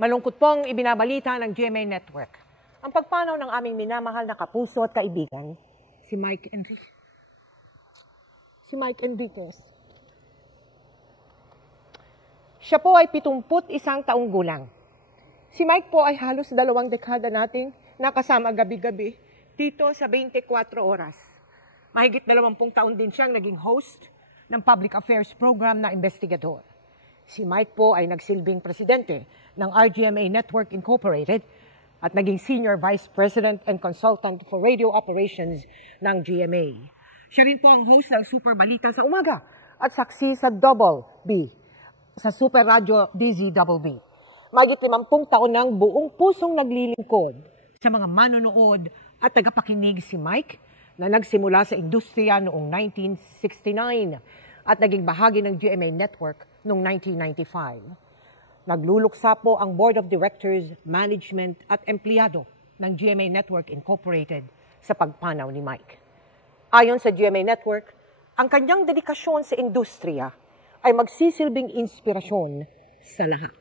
Malungkot pong ibinabalita ng GMA Network ang pagpanaw ng aming minamahal na kapuso at kaibigan, si Mike Enriquez. Siya po ay 71 taong gulang. Si Mike po ay halos 2 dekada nating nakasama gabi-gabi dito sa 24 oras. Mahigit 20 taon din siyang naging host ng public affairs program na investigador. Si Mike po ay nagsilbing presidente ng RGMA Network Incorporated at naging Senior Vice President and Consultant for Radio Operations ng GMA. Siya rin po ang host ng Super Balita sa umaga at saksi sa Double B, sa Super Radio DZBB. Mahigit 50 taon ng buong pusong naglilingkod sa mga manonood at tagapakinig si Mike na nagsimula sa industriya noong 1969 at naging bahagi ng GMA Network noong 1995. Nagluluksa po ang Board of Directors, Management at Empleyado ng GMA Network Incorporated sa pagpanaw ni Mike. Ayon sa GMA Network, ang kanyang dedikasyon sa industriya ay magsisilbing inspirasyon sa lahat.